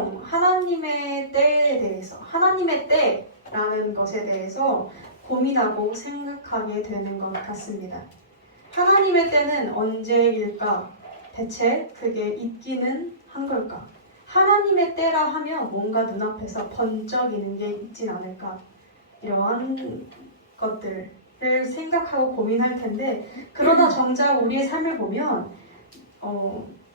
종종 하나님의 때에 대해서, 하나님의 때라는 것에 대해서 고민하고 생각하게 되는 것 같습니다. 하나님의 때는 언제일까? 대체 그게 있기는 한 걸까? 하나님의 때라 하면 뭔가 눈앞에서 번쩍이는 게 있진 않을까? 이러한 것들을 생각하고 고민할 텐데, 그러나 정작 우리의 삶을 보면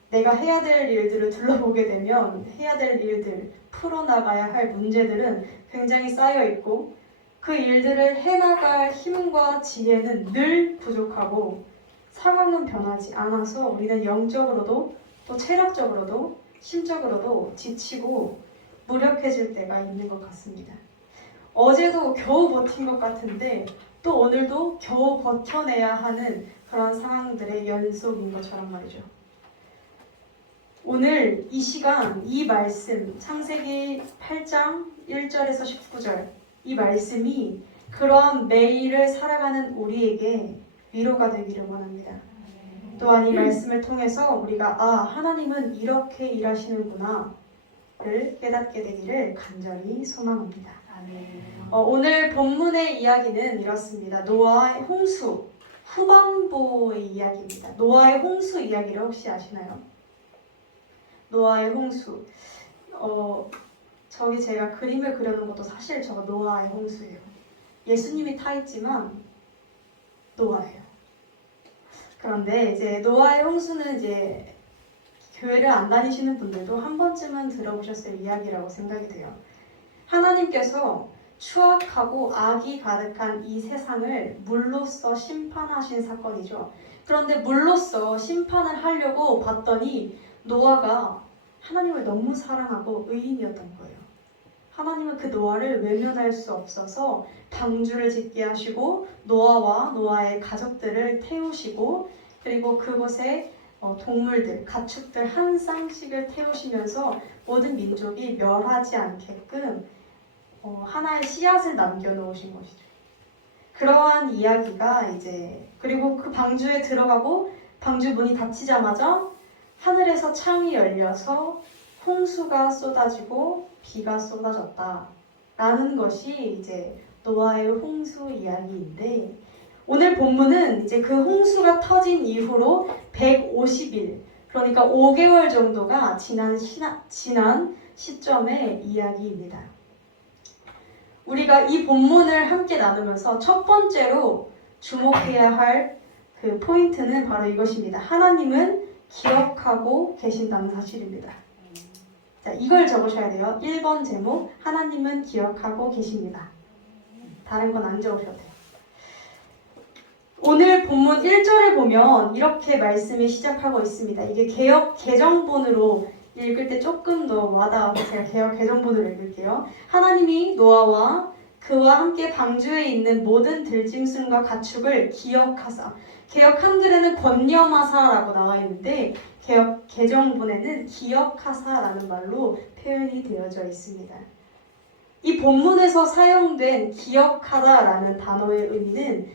내가 해야 될 일들을 둘러보게 되면 해야 될 일들, 풀어나가야 할 문제들은 굉장히 쌓여 있고, 그 일들을 해나갈 힘과 지혜는 늘 부족하고 상황은 변하지 않아서 우리는 영적으로도 또 체력적으로도 심적으로도 지치고 무력해질 때가 있는 것 같습니다. 어제도 겨우 버틴 것 같은데 또 오늘도 겨우 버텨내야 하는 그런 상황들의 연속인 것처럼 말이죠. 오늘 이 시간, 이 말씀, 창세기 8장 1절에서 19절, 이 말씀이 그러한 매일을 살아가는 우리에게 위로가 되기를 원합니다. 또한 이 말씀을 통해서 우리가 하나님은 이렇게 일하시는구나 를 깨닫게 되기를 간절히 소망합니다. 오늘 본문의 이야기는 이렇습니다. 노아의 홍수 후반부의 이야기입니다. 노아의 홍수 이야기를 혹시 아시나요? 노아의 홍수. 저기 제가 그림을 그려놓은 것도 사실 저거 노아의 홍수예요. 예수님이 타 있지만 노아예요. 그런데 이제 노아의 홍수는 이제 교회를 안 다니시는 분들도 한 번쯤은 들어보셨을 이야기라고 생각이 돼요. 하나님께서 추악하고 악이 가득한 이 세상을 물로써 심판하신 사건이죠. 그런데 물로써 심판을 하려고 봤더니 노아가 하나님을 너무 사랑하고 의인이었던 거예요. 하나님은 그 노아를 외면할 수 없어서 방주를 짓게 하시고 노아와 노아의 가족들을 태우시고, 그리고 그곳에 동물들, 가축들 한 쌍씩을 태우시면서 모든 민족이 멸하지 않게끔 하나의 씨앗을 남겨놓으신 것이죠. 그러한 이야기가 이제, 그리고 그 방주에 들어가고 방주 문이 닫히자마자 하늘에서 창이 열려서 홍수가 쏟아지고 비가 쏟아졌다 라는 것이 이제 노아의 홍수 이야기인데, 오늘 본문은 이제 그 홍수가 터진 이후로 150일, 그러니까 5개월 정도가 지난 시점의 이야기입니다. 우리가 이 본문을 함께 나누면서 첫 번째로 주목해야 할 그 포인트는 바로 이것입니다. 하나님은 기억하고 계신다는 사실입니다. 자, 이걸 적으셔야 돼요. 1번 제목, 하나님은 기억하고 계십니다. 다른 건 안 적으셔도 돼요. 오늘 본문 1절을 보면 이렇게 말씀이 시작하고 있습니다. 이게 개역 개정본으로 읽을 때 조금 더 와닿아서 제가 개역 개정본으로 읽을게요. 하나님이 노아와 그와 함께 방주에 있는 모든 들짐승과 가축을 기억하사, 개역 한글에는 권념하사라고 나와 있는데 개역 개정본에는 기억하사라는 말로 표현이 되어져 있습니다. 이 본문에서 사용된 기억하다라는 단어의 의미는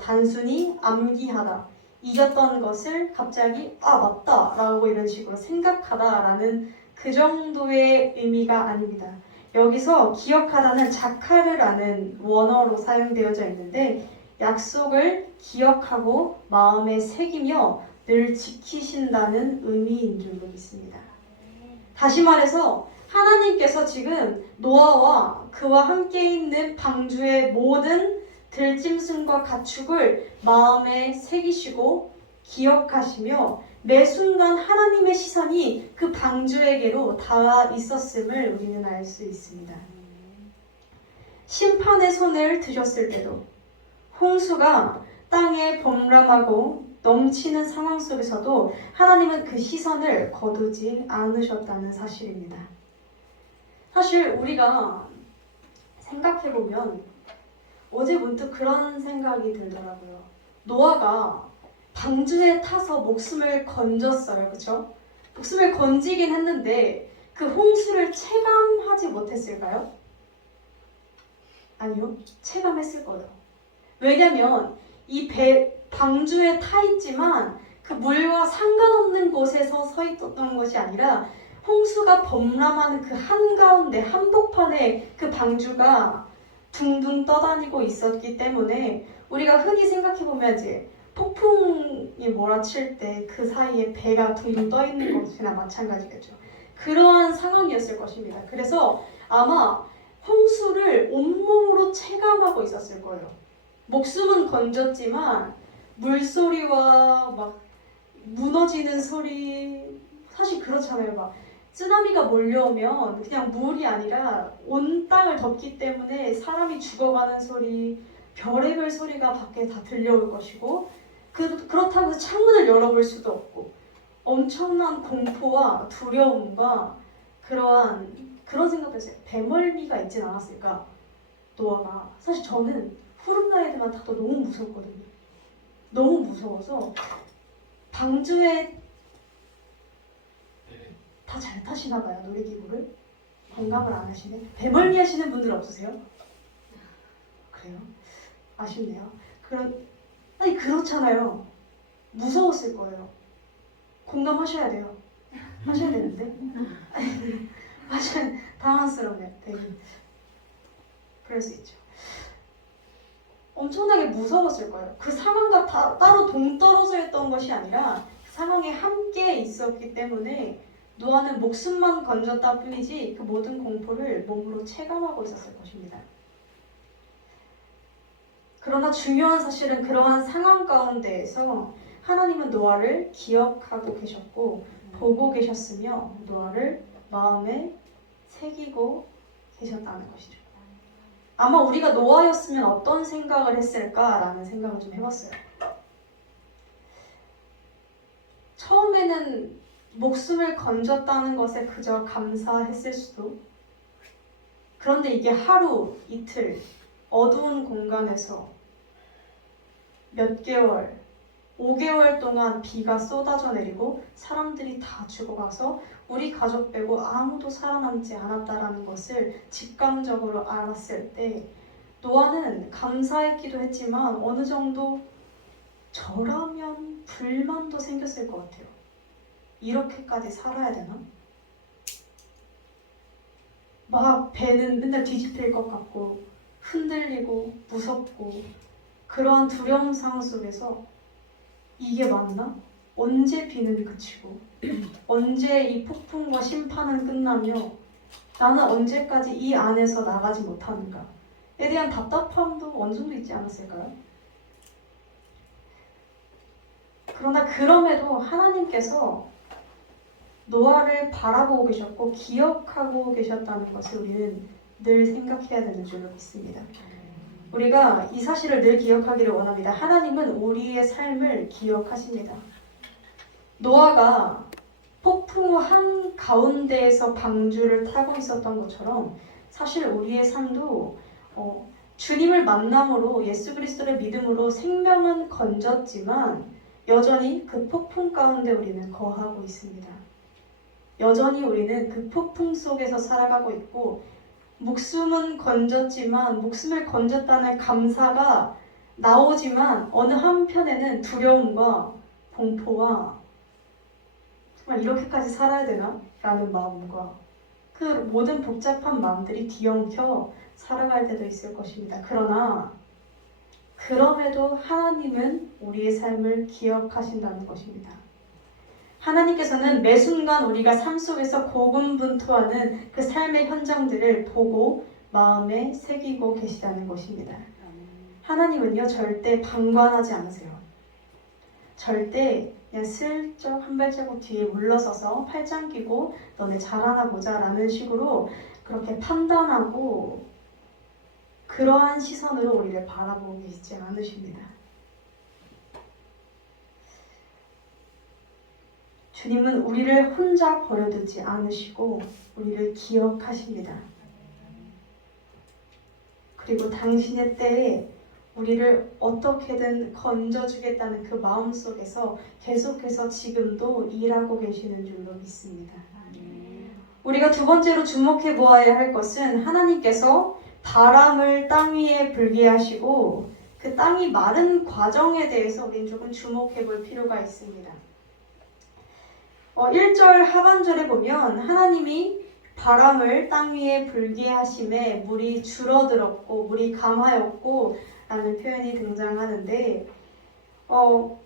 단순히 암기하다, 잊었던 것을 갑자기 맞다 라고 이런 식으로 생각하다 라는 그 정도의 의미가 아닙니다. 여기서 기억하다는 자카르라는 원어로 사용되어져 있는데 약속을 기억하고 마음에 새기며 늘 지키신다는 의미인 줄로 믿습니다. 다시 말해서 하나님께서 지금 노아와 그와 함께 있는 방주의 모든 들짐승과 가축을 마음에 새기시고 기억하시며 매 순간 하나님의 시선이 그 방주에게로 닿아 있었음을 우리는 알 수 있습니다. 심판의 손을 드셨을 때도, 홍수가 땅에 범람하고 넘치는 상황 속에서도 하나님은 그 시선을 거두지 않으셨다는 사실입니다. 사실 우리가 생각해보면 어제 문득 그런 생각이 들더라고요. 노아가 방주에 타서 목숨을 건졌어요. 그렇죠? 목숨을 건지긴 했는데 그 홍수를 체감하지 못했을까요? 아니요. 체감했을 거예요. 왜냐면 이 방주에 타 있지만 그 물과 상관없는 곳에서 서 있었던 것이 아니라 홍수가 범람하는 그 한가운데 한복판에 그 방주가 둥둥 떠다니고 있었기 때문에 우리가 흔히 생각해보면 이제 폭풍이 몰아칠 때 그 사이에 배가 둥둥 떠 있는 것이나 마찬가지겠죠. 그러한 상황이었을 것입니다. 그래서 아마 홍수를 온몸으로 체감하고 있었을 거예요. 목숨은 건졌지만 물소리와 막 무너지는 소리, 사실 그렇잖아요. 막 쓰나미가 몰려오면 그냥 물이 아니라 온 땅을 덮기 때문에 사람이 죽어가는 소리, 별의별 소리가 밖에 다 들려올 것이고, 그렇다고 해서 창문을 열어볼 수도 없고 엄청난 공포와 두려움과 그런 생각도 했어요. 배멀미가 있진 않았을까? 노아가. 사실 저는 푸른라이드만 타도 너무 무섭거든요. 너무 무서워서 방주에 다 잘 타시나 봐요, 놀이기구를. 공감을 안 하시네. 배멀미 하시는 분들 없으세요? 그래요? 아쉽네요. 아니 그렇잖아요. 무서웠을 거예요. 공감하셔야 돼요. 하셔야 되는데. 맞아요. 당황스럽네요. 되게. 그럴 수 있죠. 엄청나게 무서웠을 거예요. 그 상황과 따로 동떨어져 있던 것이 아니라 그 상황에 함께 있었기 때문에 노아는 목숨만 건졌다 뿐이지 그 모든 공포를 몸으로 체감하고 있었을 것입니다. 그러나 중요한 사실은 그러한 상황 가운데에서 하나님은 노아를 기억하고 계셨고 보고 계셨으며 노아를 마음에 새기고 계셨다는 것이죠. 아마 우리가 노아였으면 어떤 생각을 했을까라는 생각을 좀 해봤어요. 처음에는 목숨을 건졌다는 것에 그저 감사했을 수도. 그런데 이게 하루, 이틀, 어두운 공간에서 몇 개월, 5개월 동안 비가 쏟아져 내리고 사람들이 다 죽어가서 우리 가족 빼고 아무도 살아남지 않았다라는 것을 직감적으로 알았을 때 노아는 감사했기도 했지만 어느 정도 저라면 불만도 생겼을 것 같아요. 이렇게까지 살아야 되나? 막 배는 맨날 뒤집힐 것 같고 흔들리고 무섭고 그러한 두려움 상황 속에서 이게 맞나? 언제 비는 그치고 언제 이 폭풍과 심판은 끝나며 나는 언제까지 이 안에서 나가지 못하는가에 대한 답답함도 어느 정도 있지 않았을까요? 그러나 그럼에도 하나님께서 노아를 바라보고 계셨고 기억하고 계셨다는 것을 우리는 늘 생각해야 되는 줄로 믿습니다. 우리가 이 사실을 늘 기억하기를 원합니다. 하나님은 우리의 삶을 기억하십니다. 노아가 폭풍 후 한가운데에서 방주를 타고 있었던 것처럼 사실 우리의 삶도 주님을 만남으로 예수 그리스도를 믿음으로 생명은 건졌지만 여전히 그 폭풍 가운데 우리는 거하고 있습니다. 여전히 우리는 그 폭풍 속에서 살아가고 있고 목숨은 건졌지만 목숨을 건졌다는 감사가 나오지만 어느 한편에는 두려움과 공포와 정말 이렇게까지 살아야 되나? 라는 마음과 그 모든 복잡한 마음들이 뒤엉켜 살아갈 때도 있을 것입니다. 그럼에도 하나님은 우리의 삶을 기억하신다는 것입니다. 하나님께서는 매 순간 우리가 삶 속에서 고군분투하는 그 삶의 현장들을 보고 마음에 새기고 계시다는 것입니다. 하나님은요 절대 방관하지 않으세요. 절대 그냥 슬쩍 한 발자국 뒤에 물러서서 팔짱 끼고 너네 잘하나 보자 라는 식으로 그렇게 판단하고 그러한 시선으로 우리를 바라보고 계시지 않으십니다. 주님은 우리를 혼자 버려두지 않으시고 우리를 기억하십니다. 그리고 당신의 때에 우리를 어떻게든 건져주겠다는 그 마음 속에서 계속해서 지금도 일하고 계시는 줄로 믿습니다. 우리가 두 번째로 주목해 보아야 할 것은 하나님께서 바람을 땅 위에 불게 하시고 그 땅이 마른 과정에 대해서 우리는 조금 주목해 볼 필요가 있습니다. 1절 하반절에 보면 하나님이 바람을 땅 위에 불게 하심에 물이 줄어들었고 물이 감하였고 라는 표현이 등장하는데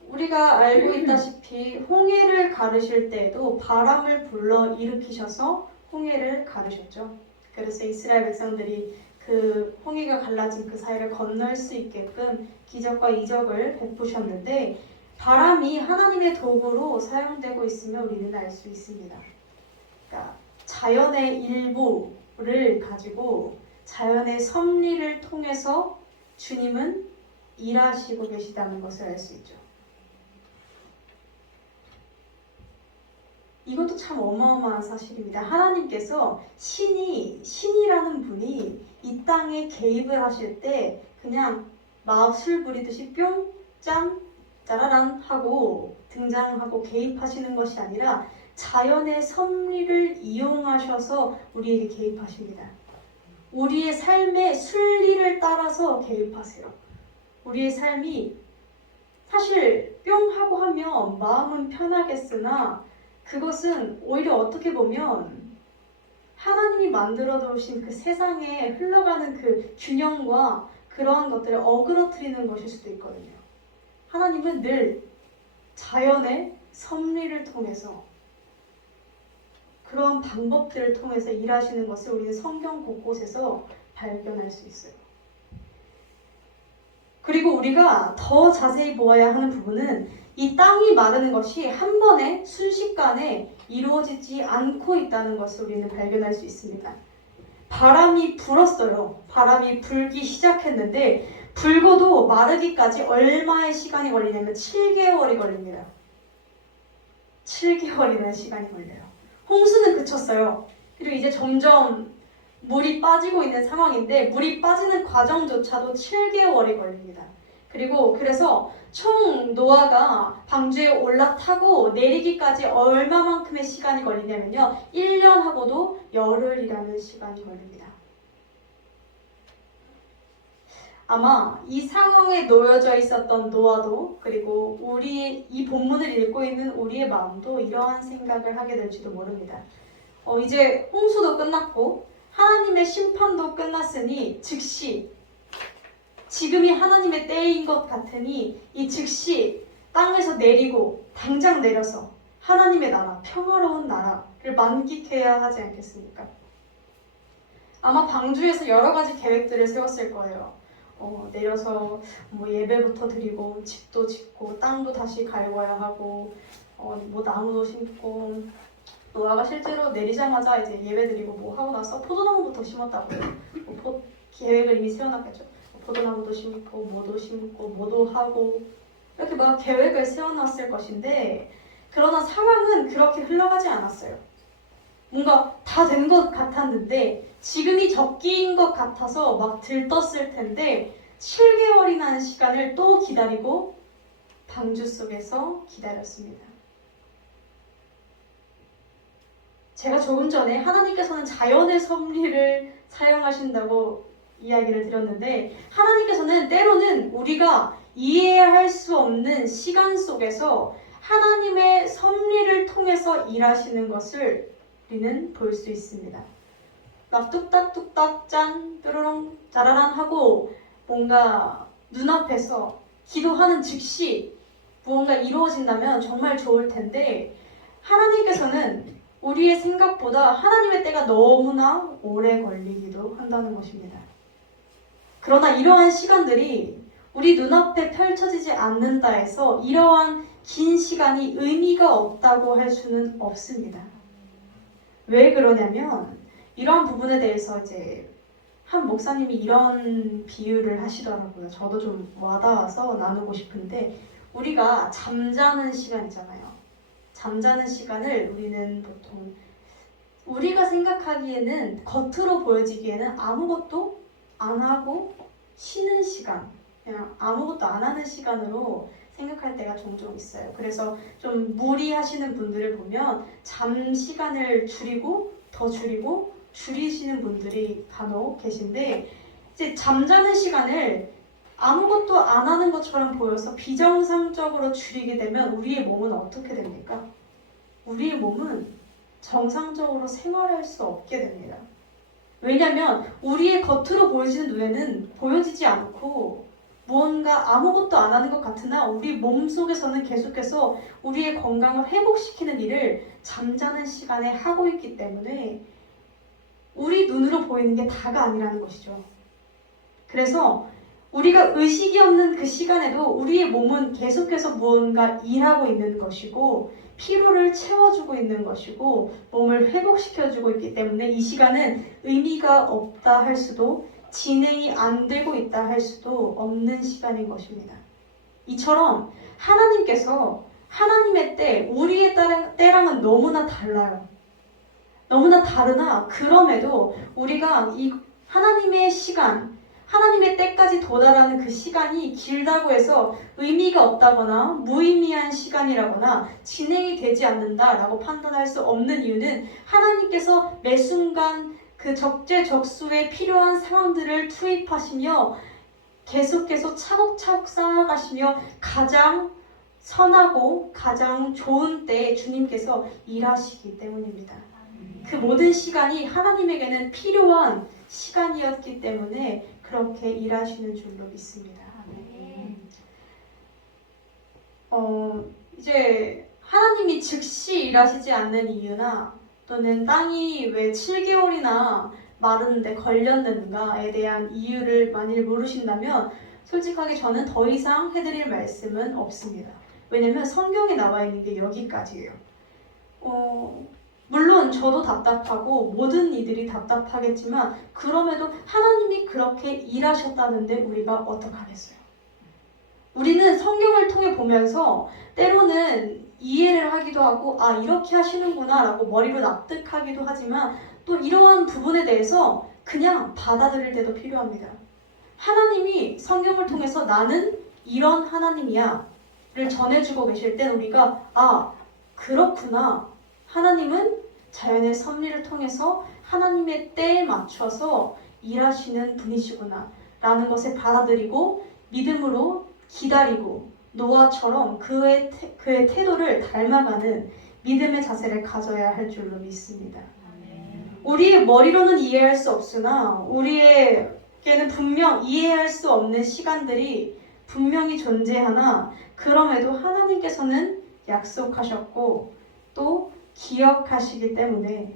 우리가 알고 있다시피 홍해를 가르실 때에도 바람을 불러 일으키셔서 홍해를 가르셨죠. 그래서 이스라엘 백성들이 그 홍해가 갈라진 그 사이를 건널 수 있게끔 기적과 이적을 베푸셨는데 바람이 하나님의 도구로 사용되고 있음을 우리는 알 수 있습니다. 그러니까 자연의 일부를 가지고 자연의 섭리를 통해서 주님은 일하시고 계시다는 것을 알 수 있죠. 이것도 참 어마어마한 사실입니다. 하나님께서 신이라는 분이 이 땅에 개입을 하실 때 그냥 마술 부리듯이 뿅, 짠, 짜라란 하고 등장하고 개입하시는 것이 아니라 자연의 섭리를 이용하셔서 우리에게 개입하십니다. 우리의 삶의 순리를 따라서 개입하세요. 우리의 삶이 사실 뿅 하고 하면 마음은 편하겠으나 그것은 오히려 어떻게 보면 하나님이 만들어 놓으신 그 세상에 흘러가는 그 균형과 그러한 것들을 어그러뜨리는 것일 수도 있거든요. 하나님은 늘 자연의 섭리를 통해서 그런 방법들을 통해서 일하시는 것을 우리는 성경 곳곳에서 발견할 수 있어요. 그리고 우리가 더 자세히 보아야 하는 부분은 이 땅이 마르는 것이 한 번에 순식간에 이루어지지 않고 있다는 것을 우리는 발견할 수 있습니다. 바람이 불었어요. 바람이 불기 시작했는데 불고도 마르기까지 얼마의 시간이 걸리냐면 7개월이 걸립니다. 7개월이라는 시간이 걸려요. 홍수는 그쳤어요. 그리고 이제 점점 물이 빠지고 있는 상황인데 물이 빠지는 과정조차도 7개월이 걸립니다. 그리고 그래서 총 노아가 방주에 올라타고 내리기까지 얼마만큼의 시간이 걸리냐면요. 1년하고도 열흘이라는 시간이 걸립니다. 아마 이 상황에 놓여져 있었던 노아도 그리고 우리 이 본문을 읽고 있는 우리의 마음도 이러한 생각을 하게 될지도 모릅니다. 이제 홍수도 끝났고 하나님의 심판도 끝났으니 즉시 지금이 하나님의 때인 것 같으니 이 즉시 땅에서 내리고 당장 내려서 하나님의 나라, 평화로운 나라를 만끽해야 하지 않겠습니까? 아마 방주에서 여러 가지 계획들을 세웠을 거예요. 내려서 뭐 예배부터 드리고 집도 짓고 땅도 다시 갈궈야 하고 뭐 나무도 심고 노아가 실제로 내리자마자 이제 예배 드리고 뭐 하고 나서 포도나무부터 심었다고요. 계획을 이미 세워놨겠죠. 포도나무도 심고 뭐도 심고 뭐도 하고 이렇게 막 계획을 세워놨을 것인데 그러나 상황은 그렇게 흘러가지 않았어요. 뭔가 다 된 것 같았는데 지금이 적기인 것 같아서 막 들떴을 텐데 7개월이라는 시간을 또 기다리고 방주 속에서 기다렸습니다. 제가 조금 전에 하나님께서는 자연의 섭리를 사용하신다고 이야기를 드렸는데 하나님께서는 때로는 우리가 이해할 수 없는 시간 속에서 하나님의 섭리를 통해서 일하시는 것을 우리는 볼 수 있습니다. 막 뚝딱뚝딱 짠 뾰로롱 짜라란 하고 뭔가 눈앞에서 기도하는 즉시 무언가 이루어진다면 정말 좋을 텐데 하나님께서는 우리의 생각보다 하나님의 때가 너무나 오래 걸리기도 한다는 것입니다. 그러나 이러한 시간들이 우리 눈앞에 펼쳐지지 않는다 해서 이러한 긴 시간이 의미가 없다고 할 수는 없습니다. 왜 그러냐면 이러한 부분에 대해서 이제 한 목사님이 이런 비유를 하시더라고요. 저도 좀 와닿아서 나누고 싶은데 우리가 잠자는 시간 있잖아요. 잠자는 시간을 우리는 보통 우리가 생각하기에는 겉으로 보여지기에는 아무것도 안 하고 쉬는 시간, 그냥 아무것도 안 하는 시간으로 생각할 때가 종종 있어요. 그래서 좀 무리하시는 분들을 보면 잠 시간을 줄이고 더 줄이고 줄이시는 분들이 간혹 계신데 이제 잠자는 시간을 아무것도 안 하는 것처럼 보여서 비정상적으로 줄이게 되면 우리의 몸은 어떻게 됩니까? 우리의 몸은 정상적으로 생활할 수 없게 됩니다. 왜냐하면 우리의 겉으로 보여지는 눈에는 보여지지 않고 무언가 아무것도 안 하는 것 같으나 우리 몸속에서는 계속해서 우리의 건강을 회복시키는 일을 잠자는 시간에 하고 있기 때문에 우리 눈으로 보이는 게 다가 아니라는 것이죠. 그래서 우리가 의식이 없는 그 시간에도 우리의 몸은 계속해서 무언가 일하고 있는 것이고 피로를 채워주고 있는 것이고 몸을 회복시켜주고 있기 때문에 이 시간은 의미가 없다 할 수도 진행이 안 되고 있다 할 수도 없는 시간인 것입니다. 이처럼 하나님께서 하나님의 때, 우리의 때랑은 너무나 달라요. 너무나 다르나 그럼에도 우리가 이 하나님의 시간, 하나님의 때까지 도달하는 그 시간이 길다고 해서 의미가 없다거나 무의미한 시간이라거나 진행이 되지 않는다라고 판단할 수 없는 이유는 하나님께서 매 순간 그 적재적소에 필요한 상황들을 투입하시며 계속해서 차곡차곡 쌓아가시며 가장 선하고 가장 좋은 때에 주님께서 일하시기 때문입니다. 그 모든 시간이 하나님에게는 필요한 시간이었기 때문에 그렇게 일하시는 줄로 믿습니다. 이제 하나님이 즉시 일하시지 않는 이유나 또는 땅이 왜 7개월이나 마르는데 걸렸는가에 대한 이유를 만일 모르신다면 솔직하게 저는 더 이상 해드릴 말씀은 없습니다. 왜냐면 성경에 나와 있는 게 여기까지예요. 물론 저도 답답하고 모든 이들이 답답하겠지만 그럼에도 하나님이 그렇게 일하셨다는데 우리가 어떡하겠어요? 우리는 성경을 통해 보면서 때로는 이해를 하기도 하고 아 이렇게 하시는구나 라고 머리로 납득하기도 하지만 또 이러한 부분에 대해서 그냥 받아들일 때도 필요합니다. 하나님이 성경을 통해서 나는 이런 하나님이야 를 전해주고 계실 땐 우리가 아 그렇구나, 하나님은 자연의 섭리를 통해서 하나님의 때에 맞춰서 일하시는 분이시구나 라는 것을 받아들이고 믿음으로 기다리고 노아처럼 그의 태도를 닮아가는 믿음의 자세를 가져야 할 줄로 믿습니다. 우리의 머리로는 이해할 수 없으나 우리에게는 분명 이해할 수 없는 시간들이 분명히 존재하나 그럼에도 하나님께서는 약속하셨고 또 기억하시기 때문에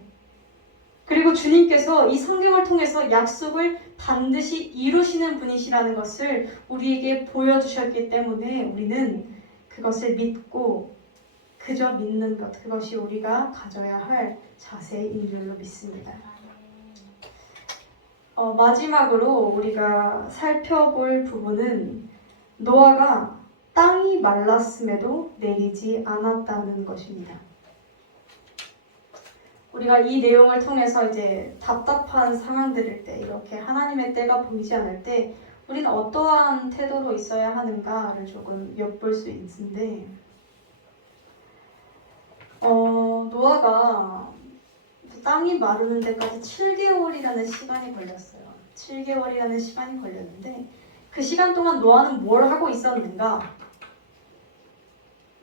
그리고 주님께서 이 성경을 통해서 약속을 반드시 이루시는 분이시라는 것을 우리에게 보여주셨기 때문에 우리는 그것을 믿고 그저 믿는 것, 그것이 우리가 가져야 할 자세인 줄로 믿습니다. 마지막으로 우리가 살펴볼 부분은 노아가 땅이 말랐음에도 내리지 않았다는 것입니다. 우리가 이 내용을 통해서 이제 답답한 상황들일 때, 이렇게 하나님의 때가 보이지 않을 때 우리는 어떠한 태도로 있어야 하는가를 조금 엿볼 수 있는데 노아가 땅이 마르는 데까지 7개월이라는 시간이 걸렸어요. 7개월이라는 시간이 걸렸는데 그 시간 동안 노아는 뭘 하고 있었는가?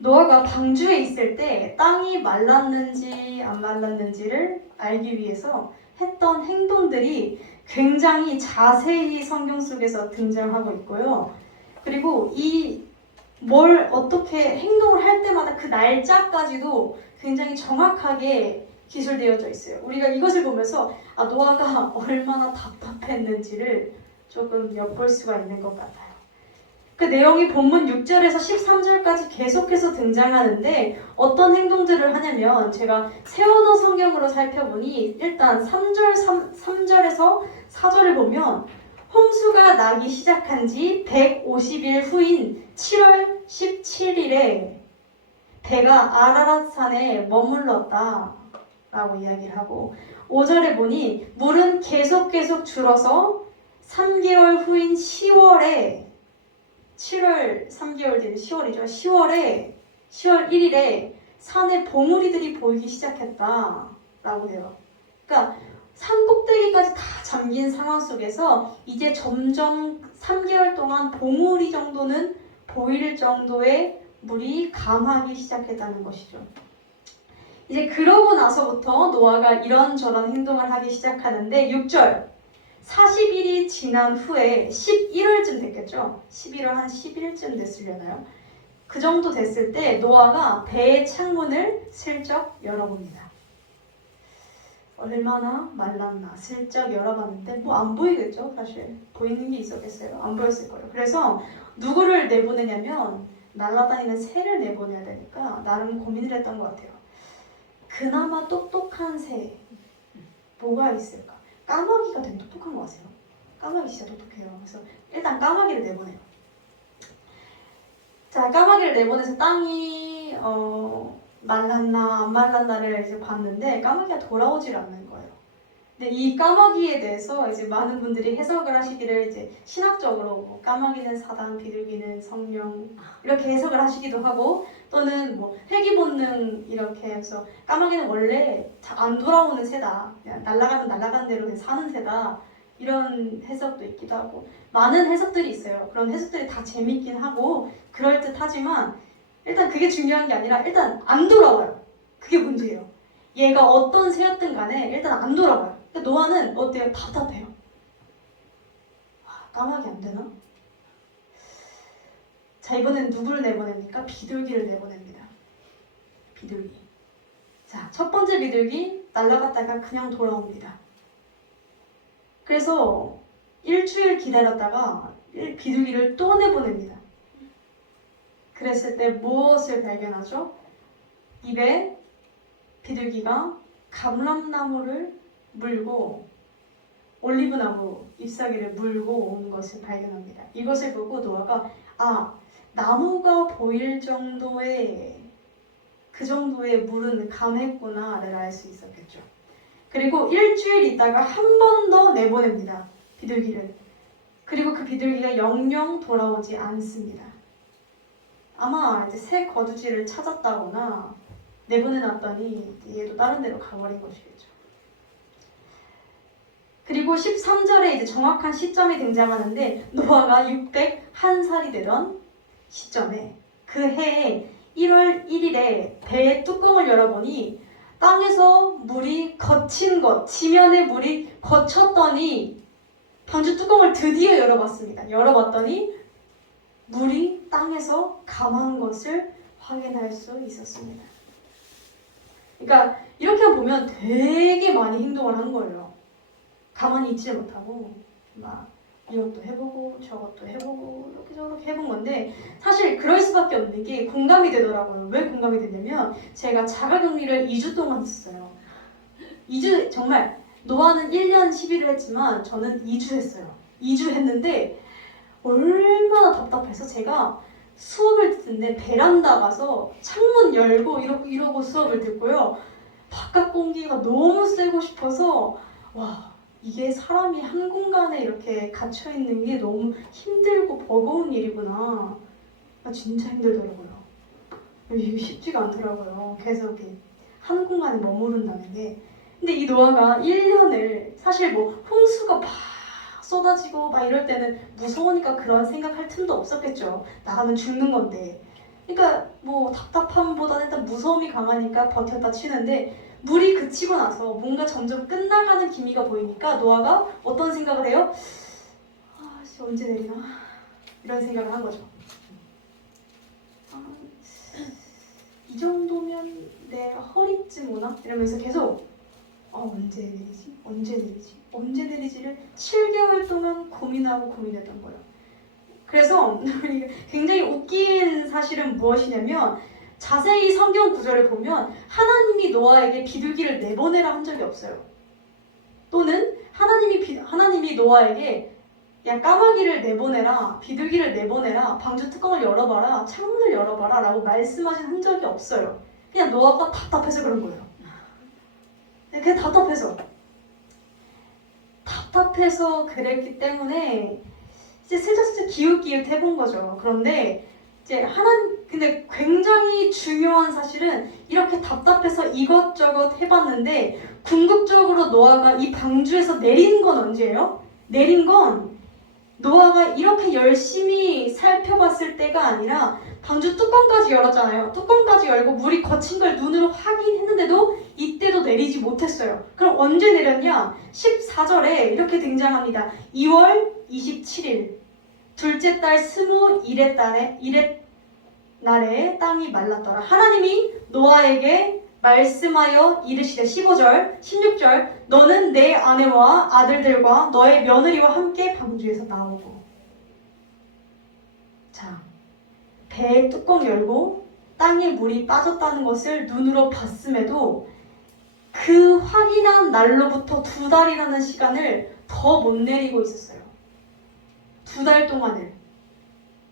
노아가 방주에 있을 때 땅이 말랐는지 안 말랐는지를 알기 위해서 했던 행동들이 굉장히 자세히 성경 속에서 등장하고 있고요. 그리고 뭘 어떻게 행동을 할 때마다 그 날짜까지도 굉장히 정확하게 기술되어져 있어요. 우리가 이것을 보면서 노아가 얼마나 답답했는지를 조금 엿볼 수가 있는 것 같아요. 그 내용이 본문 6절에서 13절까지 계속해서 등장하는데 어떤 행동들을 하냐면 제가 세원어 성경으로 살펴보니 일단 3절에서 4절을 보면 홍수가 나기 시작한 지 150일 후인 7월 17일에 배가 아라랏산에 머물렀다 라고 이야기를 하고 5절에 보니 물은 계속 줄어서 3개월 후인 10월에 7월 3개월 뒤는 10월이죠. 10월 1일에 산에 봉우리들이 보이기 시작했다라고 해요. 그러니까 산 꼭대기까지 다 잠긴 상황 속에서 이제 점점 3개월 동안 봉우리 정도는 보일 정도의 물이 감하기 시작했다는 것이죠. 이제 그러고 나서부터 노아가 이런저런 행동을 하기 시작하는데 6절 40일이 지난 후에 11월쯤 됐겠죠? 11월 한 10일쯤 됐으려나요? 그 정도 됐을 때 노아가 배의 창문을 슬쩍 열어봅니다. 얼마나 말랐나 슬쩍 열어봤는데 뭐 안 보이겠죠? 사실 보이는 게 있었겠어요? 안 보였을 거예요. 그래서 누구를 내보내냐면 날아다니는 새를 내보내야 되니까 나름 고민을 했던 것 같아요. 그나마 똑똑한 새 뭐가 있을까? 까마귀가 되게 똑똑한 거 아세요? 까마귀 진짜 똑똑해요. 그래서 일단 까마귀를 내보내요. 자, 까마귀를 내보내서 땅이 말랐나 안 말랐나를 이제 봤는데 까마귀가 돌아오질 않는 거예요. 근데 이 까마귀에 대해서 이제 많은 분들이 해석을 하시기를 이제 신학적으로 뭐 까마귀는 사단, 비둘기는 성령 이렇게 해석을 하시기도 하고 또는 뭐 회귀 본능 이렇게 해서 까마귀는 원래 안 돌아오는 새다, 그냥 날아가는 대로 그냥 사는 새다 이런 해석도 있기도 하고 많은 해석들이 있어요. 그런 해석들이 다 재밌긴 하고 그럴듯하지만 일단 그게 중요한 게 아니라 일단 안 돌아와요. 그게 문제예요. 얘가 어떤 새였든 간에 일단 안 돌아와요. 그러니까 노아는 어때요? 답답해요. 까마귀 안 되나? 자, 이번엔 누구를 내보냅니까? 비둘기를 내보냅니다. 비둘기. 자, 첫 번째 비둘기 날아갔다가 그냥 돌아옵니다. 그래서 일주일 기다렸다가 비둘기를 또 내보냅니다. 그랬을 때 무엇을 발견하죠? 입에 비둘기가 감람나무를 물고 올리브나무 잎사귀를 물고 온 것을 발견합니다. 이것을 보고 노아가 나무가 보일 정도의 그 정도의 물은 감했구나를 알 수 있었겠죠. 그리고 일주일 있다가 한 번 더 내보냅니다. 비둘기를. 그리고 그 비둘기가 영영 돌아오지 않습니다. 아마 이제 새 거두지를 찾았다거나 내보내놨더니 얘도 다른 데로 가버린 것이겠죠. 그리고 13절에 이제 정확한 시점이 등장하는데 노아가 601살이 되던 시점에 그 해에 1월 1일에 배의 뚜껑을 열어보니 땅에서 물이 거친 것, 지면에 물이 거쳤더니 방주 뚜껑을 드디어 열어봤습니다. 열어봤더니 물이 땅에서 감한 것을 확인할 수 있었습니다. 그러니까 이렇게 보면 되게 많이 행동을 한 거예요. 가만히 있지 못하고 막 이것도 해보고 저것도 해보고 이렇게 저렇게 해본 건데 사실 그럴 수밖에 없는 게 공감이 되더라고요. 왜 공감이 됐냐면 제가 자가격리를 2주 동안 했어요. 2주 정말 노아는 1년 10일을 했지만 저는 2주 했어요. 2주 했는데 얼마나 답답해서 제가 수업을 듣는데 베란다 가서 창문 열고 이러고 수업을 듣고요. 바깥 공기가 너무 쐬고 싶어서 와 이게 사람이 한 공간에 이렇게 갇혀있는 게 너무 힘들고 버거운 일이구나. 진짜 힘들더라고요. 이게 쉽지가 않더라고요. 계속 이렇게 한 공간에 머무른다는 게. 근데 이 노아가 1년을 사실 뭐 홍수가 막 쏟아지고 막 이럴 때는 무서우니까 그런 생각할 틈도 없었겠죠. 나가면 죽는 건데. 그러니까 뭐 답답함보다는 일단 무서움이 강하니까 버텼다 치는데 물이 그치고 나서 뭔가 점점 끝나가는 기미가 보이니까 노아가 어떤 생각을 해요? 언제 내리나? 이런 생각을 한 거죠. 이 정도면 내 허리쯤 오나? 이러면서 계속 언제 내리지? 언제 내리지? 언제 내리지를 7개월 동안 고민했던 거예요. 그래서 굉장히 웃긴 사실은 무엇이냐면 자세히 성경 구절을 보면 하나님이 노아에게 비둘기를 내보내라 한 적이 없어요. 또는 하나님이 노아에게 야 까마귀를 내보내라, 비둘기를 내보내라, 방주 뚜껑을 열어봐라, 창문을 열어봐라 라고 말씀하신 한 적이 없어요. 그냥 노아가 답답해서 그런 거예요. 그냥 답답해서 그랬기 때문에 이제 슬쩍슬쩍 기웃기웃 해본 거죠. 그런데 이제 근데 굉장히 중요한 사실은 이렇게 답답해서 이것저것 해봤는데 궁극적으로 노아가 이 방주에서 내린 건 언제예요? 내린 건 노아가 이렇게 열심히 살펴봤을 때가 아니라 방주 뚜껑까지 열었잖아요. 뚜껑까지 열고 물이 거친 걸 눈으로 확인했는데도 이때도 내리지 못했어요. 그럼 언제 내렸냐? 14절에 이렇게 등장합니다. 2월 27일 둘째 달 21의 날에 땅이 말랐더라. 하나님이 노아에게 말씀하여 이르시되 15절, 16절 너는 내 아내와 아들들과 너의 며느리와 함께 방주에서 나오고. 자, 배의 뚜껑 열고 땅에 물이 빠졌다는 것을 눈으로 봤음에도 그 확인한 날로부터 2달이라는 시간을 더 못 내리고 있었어요. 2달 동안을.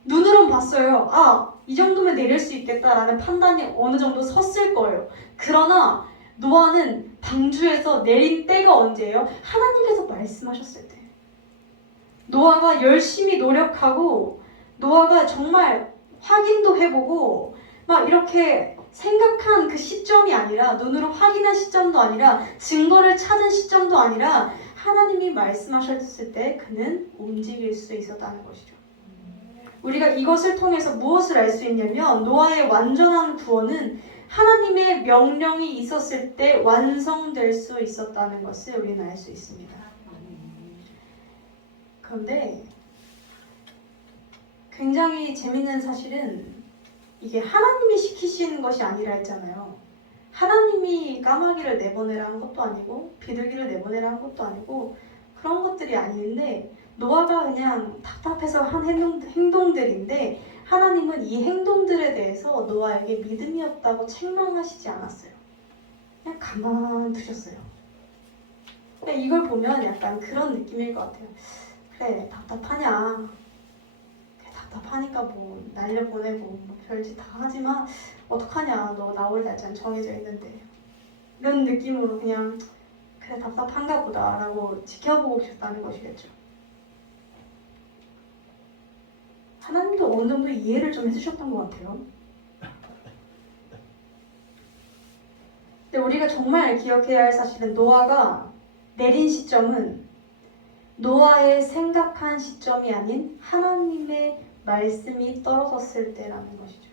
눈으로는 봤어요. 아, 이 정도면 내릴 수 있겠다라는 판단이 어느 정도 섰을 거예요. 그러나 노아는 방주에서 내린 때가 언제예요? 하나님께서 말씀하셨을 때. 노아가 열심히 노력하고 노아가 정말 확인도 해보고 막 이렇게 생각한 그 시점이 아니라 눈으로 확인한 시점도 아니라 증거를 찾은 시점도 아니라 하나님이 말씀하셨을 때 그는 움직일 수 있었다는 것이죠. 우리가 이것을 통해서 무엇을 알 수 있냐면 노아의 완전한 구원은 하나님의 명령이 있었을 때 완성될 수 있었다는 것을 우리는 알 수 있습니다. 그런데 굉장히 재밌는 사실은 이게 하나님이 시키시는 것이 아니라 했잖아요. 하나님이 까마귀를 내보내라는 것도 아니고 비둘기를 내보내라는 것도 아니고 그런 것들이 아닌데 노아가 그냥 답답해서 한 행동들인데 하나님은 이 행동들에 대해서 노아에게 믿음이 없다고 책망하시지 않았어요. 그냥 가만두셨어요. 이걸 보면 약간 그런 느낌일 것 같아요. 그래, 답답하냐. 답답하니까 뭐 날려보내고 뭐 별짓 다 하지만 어떡하냐. 너 나올 날짜는 정해져 있는데. 이런 느낌으로 그냥 그래 답답한가 보다 라고 지켜보고 계셨다는 것이겠죠. 하나님도 어느 정도 이해를 좀 해주셨던 것 같아요. 근데 우리가 정말 기억해야 할 사실은 노아가 내린 시점은 노아의 생각한 시점이 아닌 하나님의 말씀이 떨어졌을 때라는 것이죠.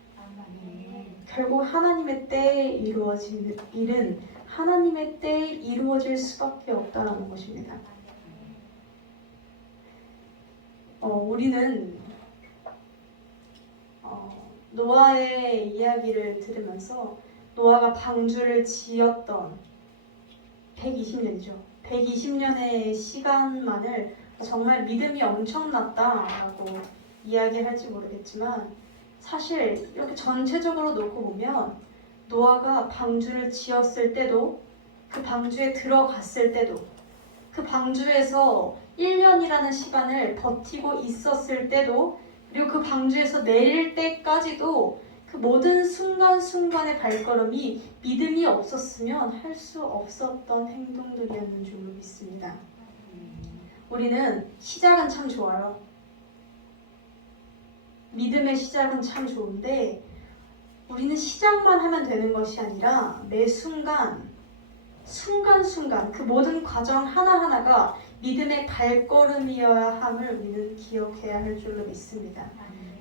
결국 하나님의 때에 이루어지는 일은 하나님의 때에 이루어질 수밖에 없다는 것입니다. 우리는 노아의 이야기를 들으면서 노아가 방주를 지었던 120년이죠. 120년의 시간만을 정말 믿음이 엄청났다라고 이야기할지 모르겠지만 사실 이렇게 전체적으로 놓고 보면 노아가 방주를 지었을 때도 그 방주에 들어갔을 때도 그 방주에서 1년이라는 시간을 버티고 있었을 때도 그리고 그 방주에서 내릴 때까지도 그 모든 순간순간의 발걸음이 믿음이 없었으면 할 수 없었던 행동들이었는 줄로 믿습니다. 우리는 시작은 참 좋아요. 믿음의 시작은 참 좋은데 우리는 시작만 하면 되는 것이 아니라 매 순간순간 그 모든 과정 하나하나가 믿음의 발걸음이어야 함을 우리는 기억해야 할 줄로 믿습니다.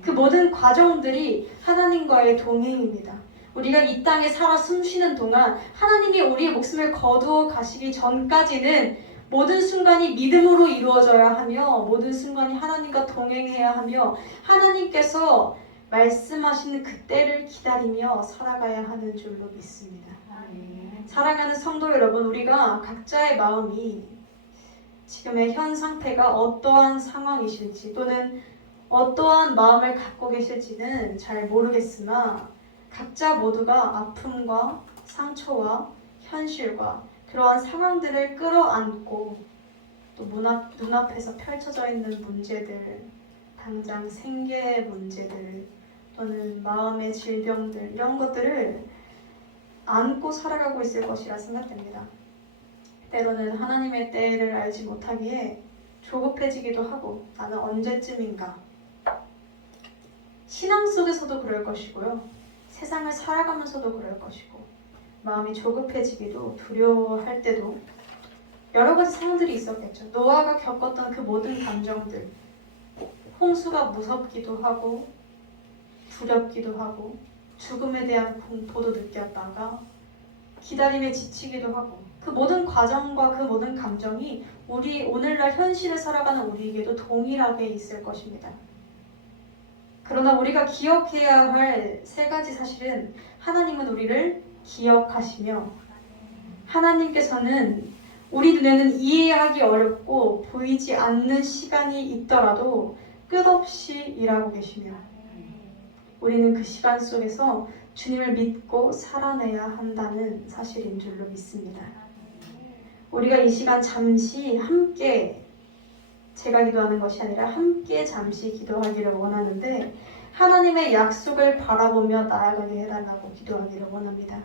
그 모든 과정들이 하나님과의 동행입니다. 우리가 이 땅에 살아 숨쉬는 동안 하나님이 우리의 목숨을 거두어 가시기 전까지는 모든 순간이 믿음으로 이루어져야 하며 모든 순간이 하나님과 동행해야 하며 하나님께서 말씀하시는 그때를 기다리며 살아가야 하는 줄로 믿습니다. 사랑하는 성도 여러분, 우리가 각자의 마음이 지금의 현 상태가 어떠한 상황이실지 또는 어떠한 마음을 갖고 계실지는 잘 모르겠으나 각자 모두가 아픔과 상처와 현실과 그러한 상황들을 끌어안고 또 눈앞에서 펼쳐져 있는 문제들, 당장 생계의 문제들 또는 마음의 질병들 이런 것들을 안고 살아가고 있을 것이라 생각됩니다. 때로는 하나님의 때를 알지 못하기에 조급해지기도 하고 나는 언제쯤인가 신앙 속에서도 그럴 것이고요. 세상을 살아가면서도 그럴 것이고 마음이 조급해지기도 두려워할 때도 여러 가지 상황들이 있었겠죠. 노아가 겪었던 그 모든 감정들 홍수가 무섭기도 하고 두렵기도 하고 죽음에 대한 공포도 느꼈다가 기다림에 지치기도 하고 그 모든 과정과 그 모든 감정이 우리 오늘날 현실을 살아가는 우리에게도 동일하게 있을 것입니다. 그러나 우리가 기억해야 할 세 가지 사실은 하나님은 우리를 기억하시며 하나님께서는 우리 눈에는 이해하기 어렵고 보이지 않는 시간이 있더라도 끝없이 일하고 계시며 우리는 그 시간 속에서 주님을 믿고 살아내야 한다는 사실인 줄로 믿습니다. 우리가 이 시간 잠시 함께 제가 기도하는 것이 아니라 함께 잠시 기도하기를 원하는데 하나님의 약속을 바라보며 나아가게 해달라고 기도하기를 원합니다.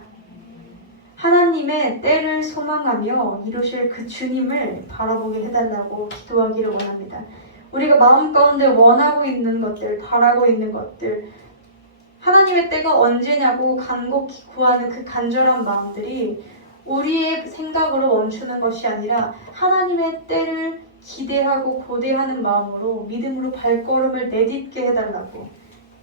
하나님의 때를 소망하며 이루실 그 주님을 바라보게 해달라고 기도하기를 원합니다. 우리가 마음 가운데 원하고 있는 것들, 바라고 있는 것들, 하나님의 때가 언제냐고 간곡히 구하는 그 간절한 마음들이 우리의 생각으로 멈추는 것이 아니라 하나님의 때를 기대하고 고대하는 마음으로 믿음으로 발걸음을 내딛게 해달라고,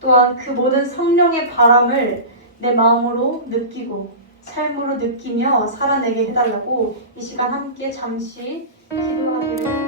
또한 그 모든 성령의 바람을 내 마음으로 느끼고 삶으로 느끼며 살아내게 해달라고 이 시간 함께 잠시 기도하기를